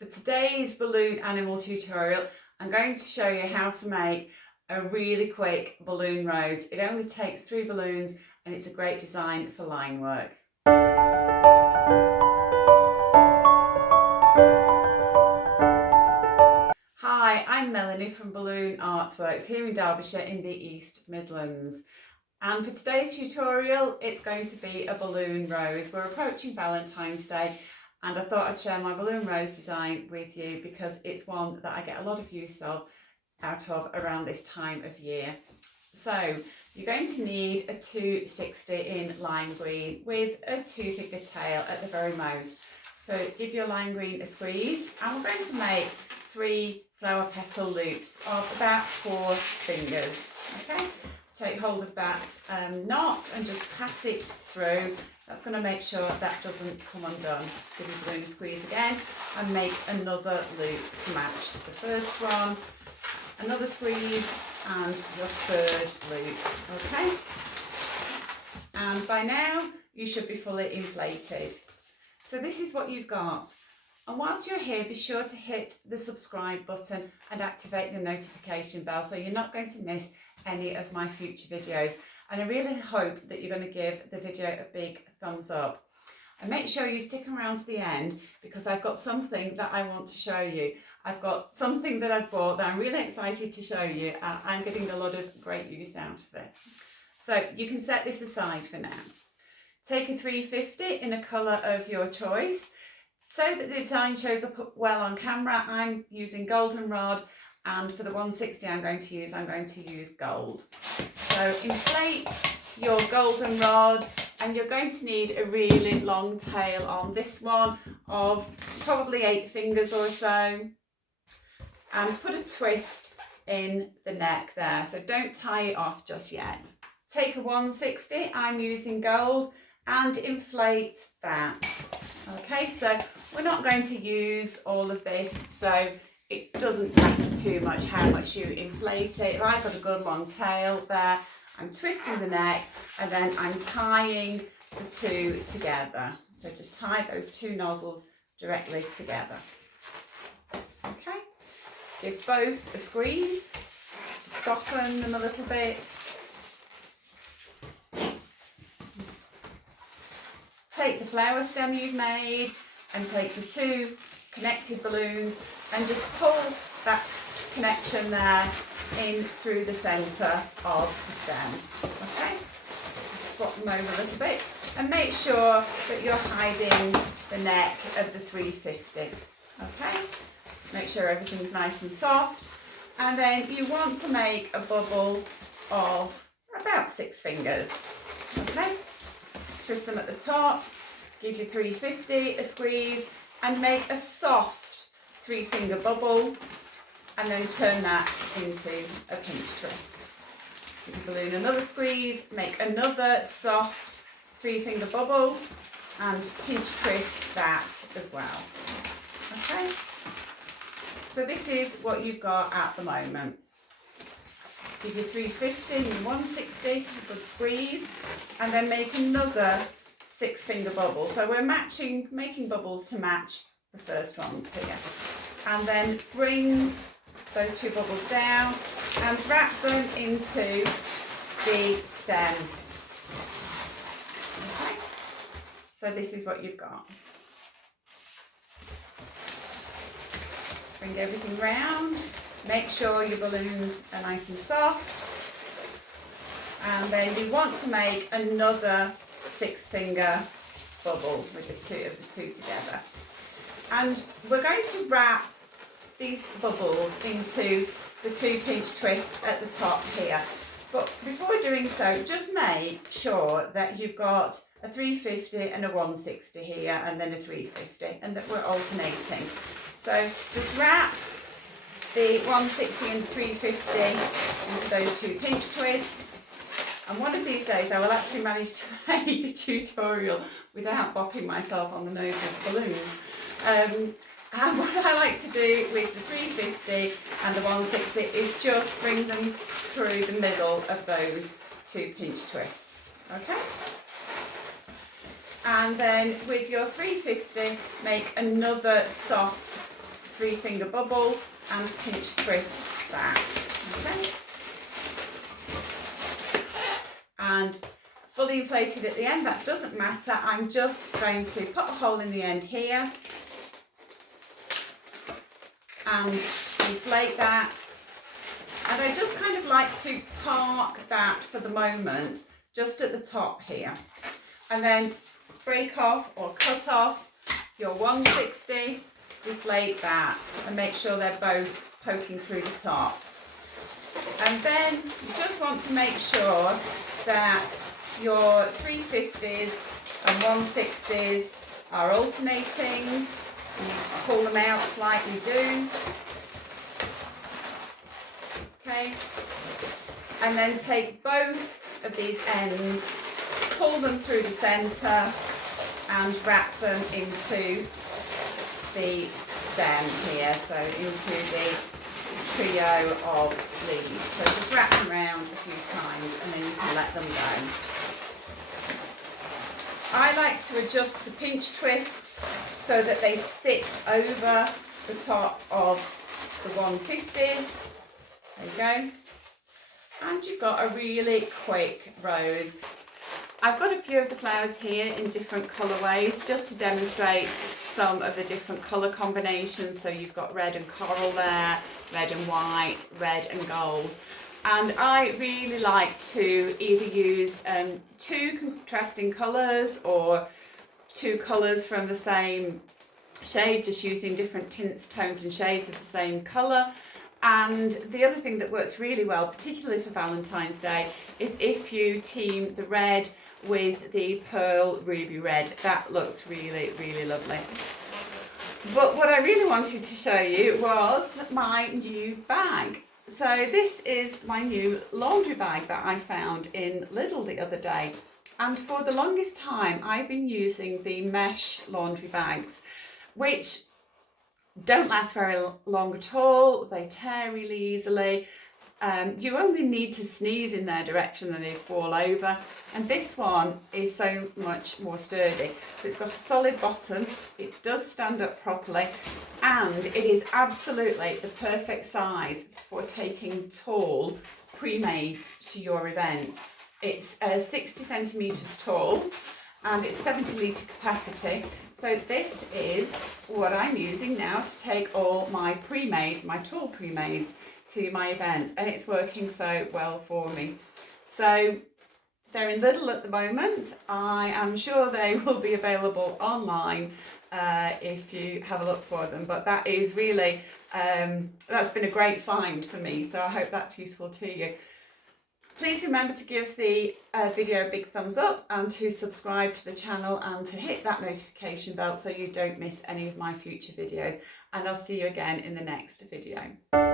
For today's balloon animal tutorial, I'm going to show you how to make a really quick balloon rose. It only takes 3 balloons and it's a great design for line work. Hi, I'm Melanie from Balloon Artworks here in Derbyshire in the East Midlands. And for today's tutorial, it's going to be a balloon rose. We're approaching Valentine's Day and I thought I'd share my balloon rose design with you because it's one that I get a lot of use of out of around this time of year. So you're going to need a 260 in lime green with a 2-figure tail at the very most. So give your lime green a squeeze and we're going to make 3 flower petal loops of about 4 fingers. Okay, take hold of that knot and just pass it through. That's going to make sure that doesn't come undone. Give your balloon a squeeze again and make another loop to match the first one. Another squeeze and your 3rd loop. Okay, and by now you should be fully inflated. So this is what you've got. And whilst you're here, be sure to hit the subscribe button and activate the notification bell so you're not going to miss any of my future videos. And I really hope that you're going to give the video a big thumbs up. And make sure you stick around to the end because I've got something that I want to show you. I've got something that I've bought that I'm really excited to show you. I'm getting a lot of great use out of it. So you can set this aside for now. Take a 350 in a colour of your choice. So that the design shows up well on camera, I'm using goldenrod, and for the 160 I'm going to use gold. So inflate your goldenrod, and you're going to need a really long tail on this one of probably 8 fingers or so. And put a twist in the neck there, so don't tie it off just yet. Take a 160, I'm using gold, and inflate that. Okay, so we're not going to use all of this, so it doesn't matter too much how much you inflate it. If I've got a good long tail there, I'm twisting the neck and then I'm tying the 2 together. So just tie those 2 nozzles directly together. Okay, give both a squeeze to soften them a little bit. Take the flower stem you've made and take the 2 connected balloons and just pull that connection there in through the centre of the stem. Okay, swap them over a little bit and make sure that you're hiding the neck of the 350. Okay, make sure everything's nice and soft, and then you want to make a bubble of about 6 fingers. Okay, twist them at the top, give your 350 a squeeze and make a soft 3-finger bubble and then turn that into a pinch twist. Give your balloon another squeeze, make another soft 3-finger bubble and pinch twist that as well. Okay, so this is what you've got at the moment. Give your 350 and your 160 a good squeeze and then make another 6-finger bubble. So we're making bubbles to match the first ones here. And then bring those 2 bubbles down and wrap them into the stem. Okay, so this is what you've got. Bring everything round. Make sure your balloons are nice and soft, and then you want to make another 6-finger bubble with the 2 together. And we're going to wrap these bubbles into the 2 pinch twists at the top here. But before doing so, just make sure that you've got a 350 and a 160 here, and then a 350, and that we're alternating. So just wrap the 160 and 350 into those 2 pinch twists, and one of these days I will actually manage to make a tutorial without bopping myself on the nose with balloons. And what I like to do with the 350 and the 160 is just bring them through the middle of those 2 pinch twists. Okay, and then with your 350 make another soft 3-finger bubble and pinch twist that. Okay. And fully inflated at the end, that doesn't matter. I'm just going to put a hole in the end here and inflate that. And I just kind of like to park that for the moment, just at the top here. And then break off or cut off your 160, deflate that, and make sure they're both poking through the top. And then you just want to make sure that your 350s and 160s are alternating. You need to pull them out slightly do. Okay, and then take both of these ends, pull them through the centre and wrap them into the stem here, so into the trio of leaves. So just wrap them around a few times and then you can let them go. I like to adjust the pinch twists so that they sit over the top of the 150s. There you go. And you've got a really quick rose. I've got a few of the flowers here in different colourways just to demonstrate some of the different colour combinations. So you've got red and coral there, red and white, red and gold. And I really like to either use 2 contrasting colours or 2 colours from the same shade, just using different tints, tones and shades of the same colour. And the other thing that works really well, particularly for Valentine's Day, is if you team the red with the pearl ruby red. That looks really, really lovely. But what I really wanted to show you was my new bag. So this is my new laundry bag that I found in Lidl the other day. And for the longest time, I've been using the mesh laundry bags, which don't last very long at all. They tear really easily. You only need to sneeze in their direction and they fall over. And this one is so much more sturdy. So it's got a solid bottom, it does stand up properly, and it is absolutely the perfect size for taking tall pre-mades to your event. It's 60 centimetres tall and it's 70 litre capacity. So this is what I'm using now to take all my pre-mades, my tall pre-mades, to my events, and it's working so well for me. So they're in Lidl at the moment. I am sure they will be available online if you have a look for them, but that is really, that's been a great find for me, so I hope that's useful to you. Please remember to give the video a big thumbs up and to subscribe to the channel and to hit that notification bell so you don't miss any of my future videos. And I'll see you again in the next video.